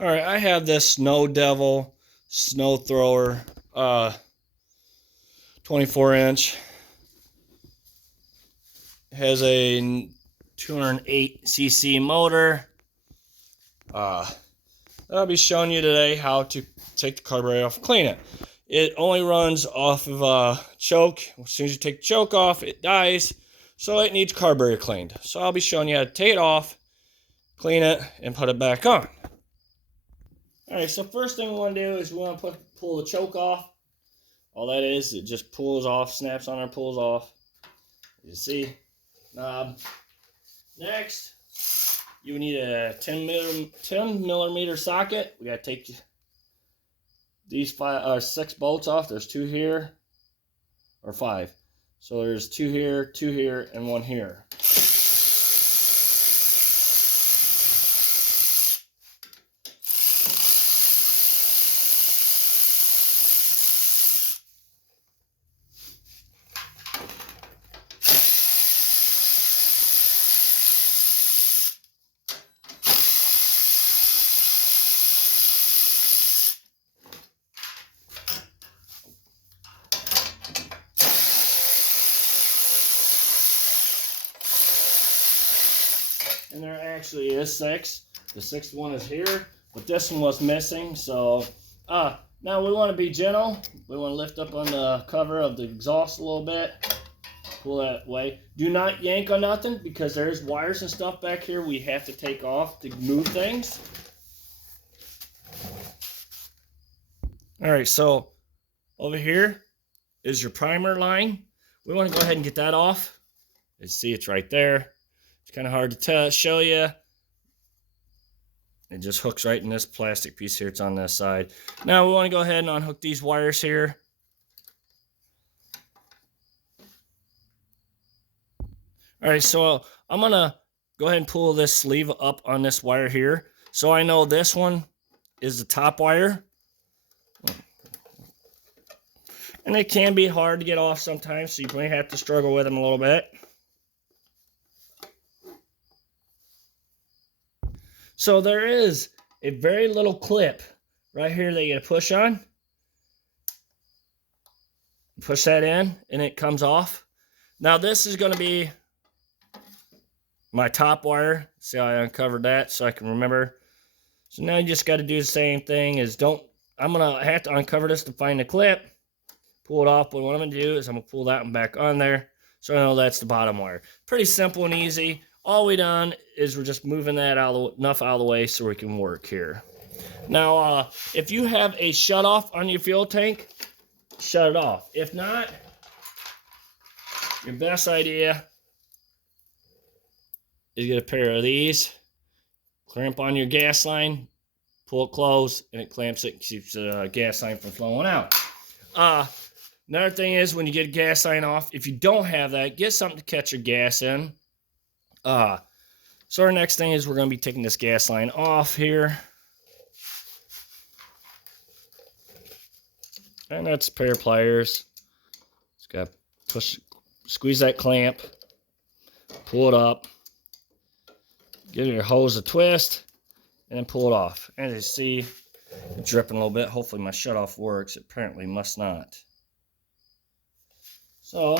All right, I have this Snow Devil snow thrower, 24-inch. Has a 208cc motor. I'll be showing you today how to take the carburetor off and clean it. It only runs off of a choke. As soon as you take the choke off, it dies. So it needs carburetor cleaned. So I'll be showing you how to take it off, clean it, and put it back on. Alright, so first thing we want to do is we want to pull the choke off. All that is, it just pulls off, snaps on and pulls off. You see. Next, you need a 10 millimeter socket. We got to take these 6 bolts off. There's 2 here, or 5. So there's 2 here, and 1 here. And there actually is 6. The 6th one is here, but this one was missing. So now we want to be gentle. We want to lift up on the cover of the exhaust a little bit. Pull that way. Do not yank on nothing because there's wires and stuff back here we have to take off to move things. All right, so over here is your primer line. We want to go ahead and get that off. You see it's right there. It's kind of hard to show you. It just hooks right in this plastic piece here. It's on this side. Now we want to go ahead and unhook these wires here. All right, so I'm going to go ahead and pull this sleeve up on this wire here. So I know this one is the top wire. And it can be hard to get off sometimes, so you may have to struggle with them a little bit. So there is a very little clip right here that you gotta push on. Push that in and it comes off. Now this is gonna be my top wire. See how I uncovered that so I can remember. So now you just gotta do the same thing as I'm gonna have to uncover this to find the clip, pull it off, but what I'm gonna do is I'm gonna pull that one back on there so I know that's the bottom wire. Pretty simple and easy. All we done is we're just moving that enough out of the way so we can work here. Now, if you have a shut-off on your fuel tank, shut it off. If not, your best idea is get a pair of these, clamp on your gas line, pull it closed, and it clamps it and keeps the gas line from flowing out. Another thing is when you get a gas line off, if you don't have that, get something to catch your gas in. So our next thing is we're going to be taking this gas line off here. And that's a pair of pliers. Just got to squeeze that clamp, pull it up, give your hose a twist, and then pull it off. As you see, it's dripping a little bit. Hopefully my shutoff works. It apparently must not. So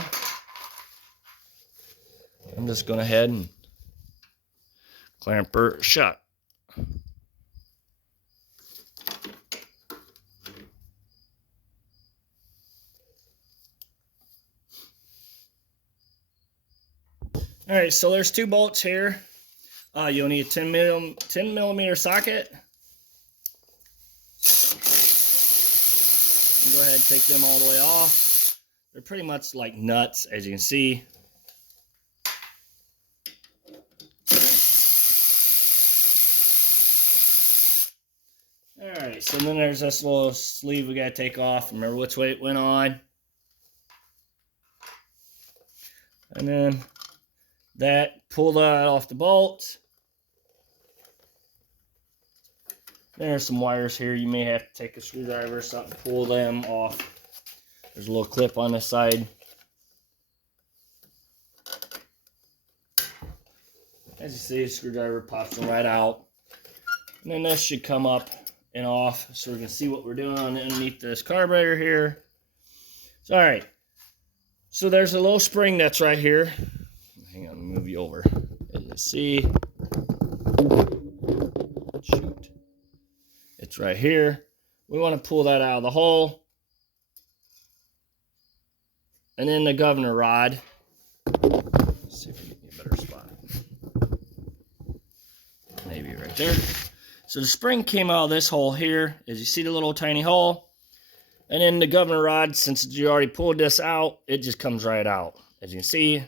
I'm just going ahead and clamp her shut. All right, so there's 2 bolts here. You'll need a 10 millimeter socket. And go ahead and take them all the way off. They're pretty much like nuts, as you can see. Alright, so then there's this little sleeve we gotta take off. Remember which way it went on. And then pull that off the bolt. There's some wires here. You may have to take a screwdriver or something to pull them off. There's a little clip on the side. As you see, the screwdriver pops them right out. And then this should come up and off so we can see what we're doing underneath this carburetor here. So, all right. So there's a little spring that's right here. Hang on, move you over. And you see, shoot, it's right here. We want to pull that out of the hole. And then the governor rod. Let's see if we can get a better spot. Maybe right there. So the spring came out of this hole here. As you see the little tiny hole. And then the governor rod, since you already pulled this out, it just comes right out. As you can see,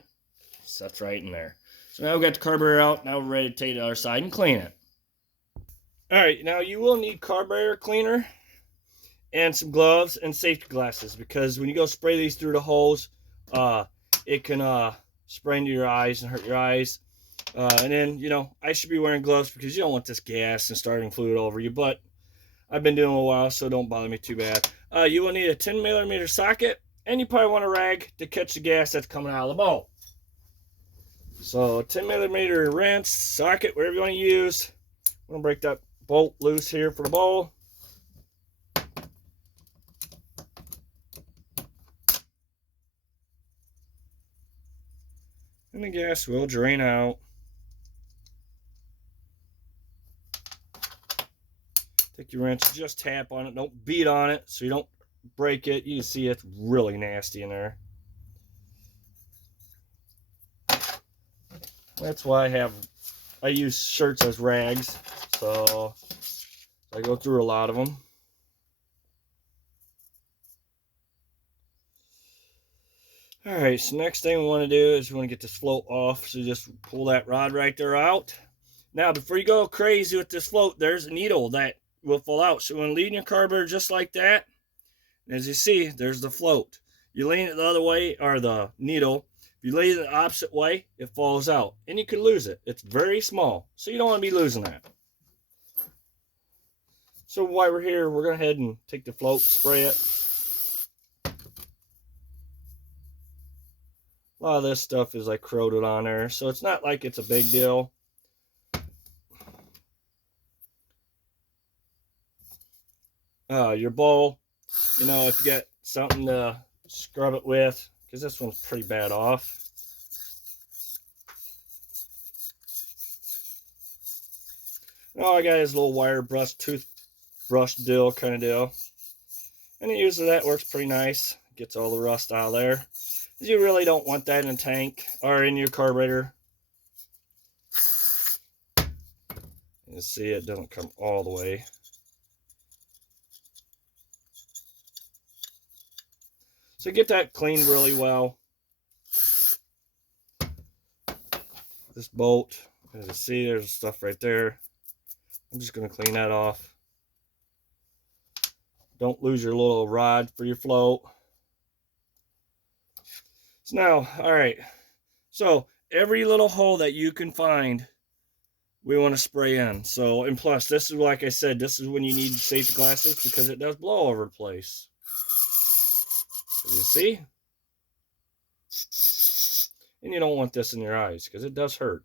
that's right in there. So now we've got the carburetor out. Now we're ready to take it to the other side and clean it. All right, now you will need carburetor cleaner and some gloves and safety glasses, because when you go spray these through the holes, it can spray into your eyes and hurt your eyes. And then, you know, I should be wearing gloves because you don't want this gas and starting fluid over you, but I've been doing it a while, so don't bother me too bad. You will need a 10mm socket, and you probably want a rag to catch the gas that's coming out of the bolt. So 10mm wrench, socket, whatever you want to use. I'm going to break that bolt loose here for the bowl. And the gas will drain out. Take your wrench, just tap on it. Don't beat on it so you don't break it. You can see it's really nasty in there. That's why I use shirts as rags. So I go through a lot of them. Alright, so next thing we want to do is we want to get this float off. So just pull that rod right there out. Now, before you go crazy with this float, there's a needle that will fall out. So when leading your carburetor just like that, and as you see, there's the float. You lean it the other way, or the needle. If you lean it the opposite way, it falls out. And you could lose it. It's very small, so you don't want to be losing that. So while we're here, we're going to head and take the float, spray it. A lot of this stuff is like corroded on there, so it's not like it's a big deal. Your bowl, you know, if you got something to scrub it with, because this one's pretty bad off. All I got is a little wire brush, toothbrush deal kind of deal. And usually that works pretty nice. Gets all the rust out of there. You really don't want that in a tank or in your carburetor. You see it doesn't come all the way. So get that cleaned really well. This bolt, as you see, there's stuff right there. I'm just going to clean that off. Don't lose your little rod for your float. So now, all right. So every little hole that you can find, we want to spray in. So, and plus, this is, like I said, this is when you need safety glasses because it does blow over the place. As you see? And you don't want this in your eyes because it does hurt.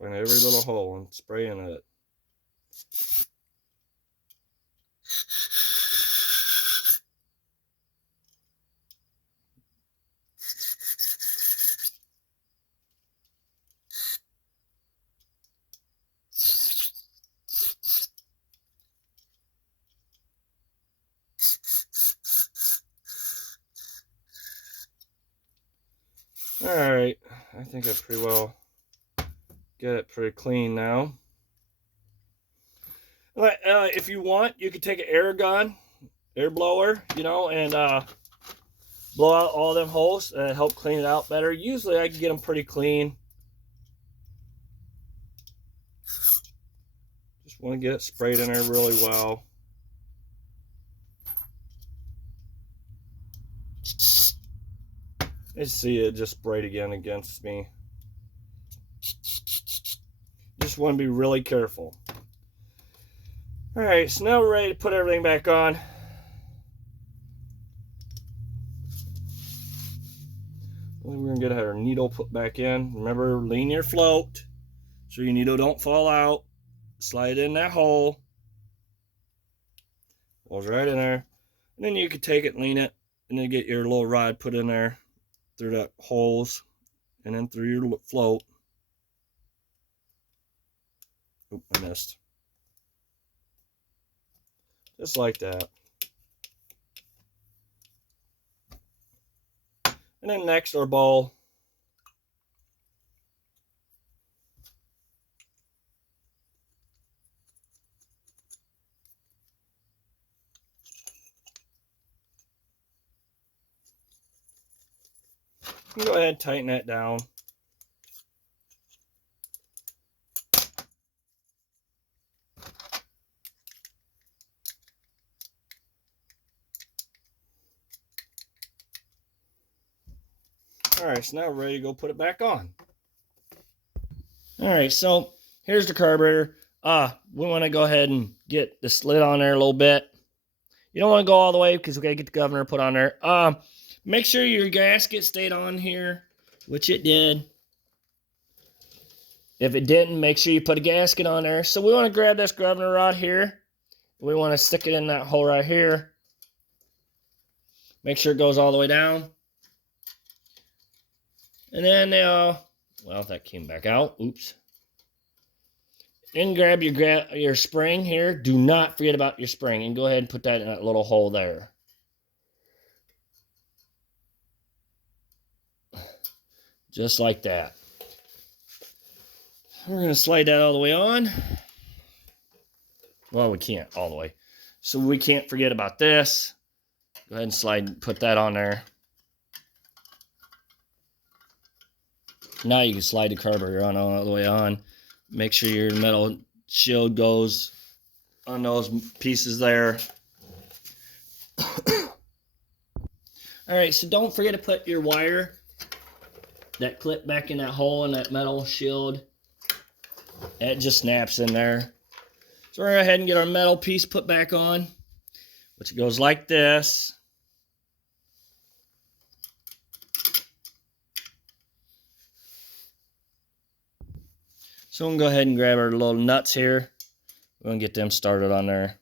Find every little hole and spray in it. Alright, I think I pretty well get it pretty clean now. But, if you want, you could take an air gun, air blower, you know, and blow out all them holes and help clean it out better. Usually I can get them pretty clean. Just want to get it sprayed in there really well. I see it just sprayed again against me. Just want to be really careful. Alright, so now we're ready to put everything back on. gonna get our needle put back in. Remember, lean your float so your needle don't fall out. Slide in that hole. Goes right in there. And then you can take it, lean it, and then get your little rod put in there through the holes and then through your float. Oop, I missed. Just like that. And then next, our ball. You can go ahead and tighten that down. All right, so now we're ready to go put it back on. All right, so here's the carburetor. We want to go ahead and get the slit on there a little bit. You don't want to go all the way because we got to get the governor put on there. Make sure your gasket stayed on here, which it did. If it didn't, make sure you put a gasket on there. So we want to grab this governor rod here. We want to stick it in that hole right here. Make sure it goes all the way down. And then, well, that came back out. Oops. Then grab your spring here. Do not forget about your spring. And go ahead and put that in that little hole there. Just like that. We're going to slide that all the way on. Well, we can't all the way. So we can't forget about this. Go ahead and slide and put that on there. Now you can slide the carburetor on all the way on. Make sure your metal shield goes on those pieces there. Alright, so don't forget to put your wire, that clip, back in that hole in that metal shield. It just snaps in there. So we're going to go ahead and get our metal piece put back on, which goes like this. So we'll go ahead and grab our little nuts here. We're going to get them started on there.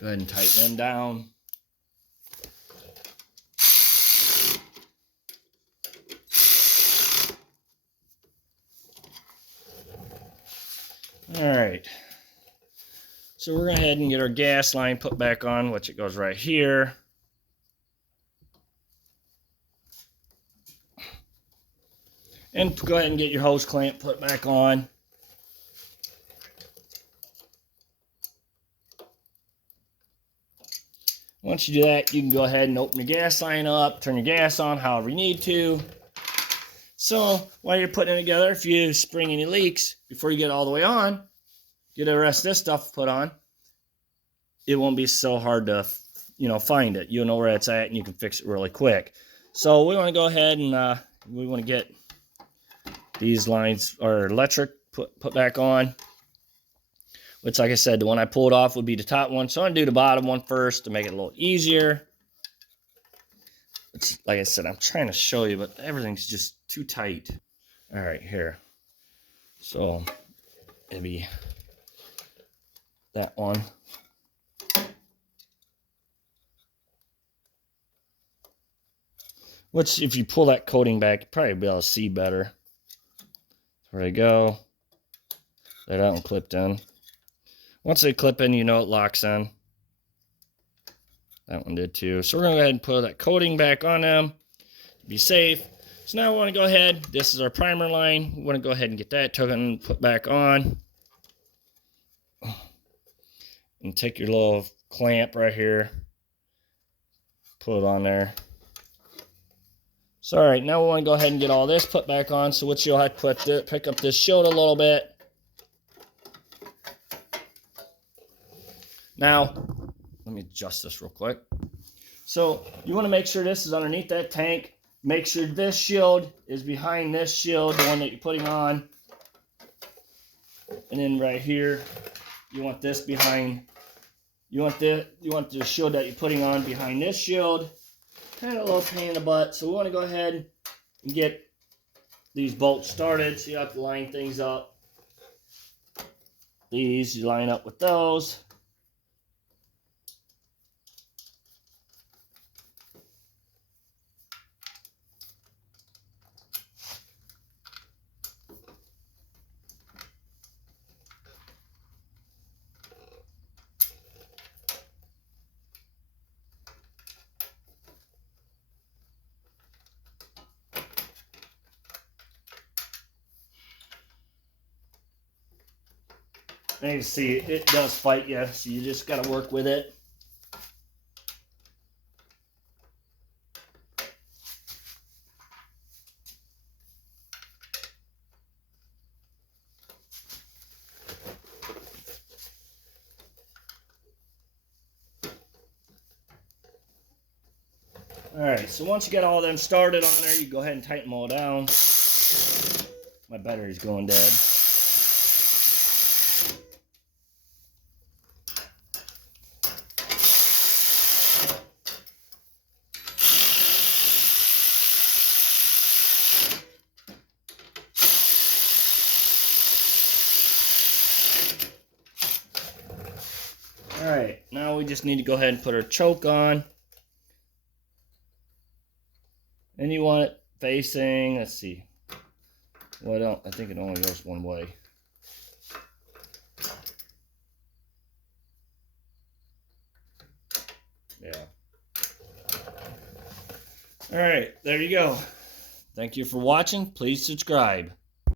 Go ahead and tighten them down. All right. So we're going to go ahead and get our gas line put back on, which it goes right here. And go ahead and get your hose clamp put back on. Once you do that, you can go ahead and open your gas line up, turn your gas on however you need to. So while you're putting it together, if you spring any leaks before you get all the way on, get the rest of this stuff put on. It won't be so hard to, find it. You'll know where it's at and you can fix it really quick. So we want to go ahead and we want to get these lines, or electric, put back on. Which, like I said, the one I pulled off would be the top one. So I'm going to do the bottom one first to make it a little easier. It's, like I said, I'm trying to show you, but everything's just too tight. All right, here. So it'll be that one. Which, if you pull that coating back, you'll probably be able to see better. There we go. That one clipped in. Once they clip in, it locks in. That one did too. So we're going to go ahead and put that coating back on them to be safe. So now we want to go ahead. This is our primer line. We want to go ahead and get that taken and put back on. And take your little clamp right here. Put it on there. So all right, now we want to go ahead and get all this put back on. So what you'll have to pick up this shield a little bit. Now, let me adjust this real quick. So you want to make sure this is underneath that tank. make sure this shield is behind this shield, the one that you're putting on. And then right here, you want this behind. You want the shield that you're putting on behind this shield. Kind of a little pain in the butt. So we want to go ahead and get these bolts started. So you have to line things up. These you line up with those. And you can see it does fight you, so you just got to work with it. Alright, so once you get all of them started on there, you go ahead and tighten them all down. My battery's going dead. Alright, now we just need to go ahead and put our choke on. And you want it facing, let's see. Well, I think it only goes one way. Yeah. Alright, there you go. Thank you for watching. Please subscribe.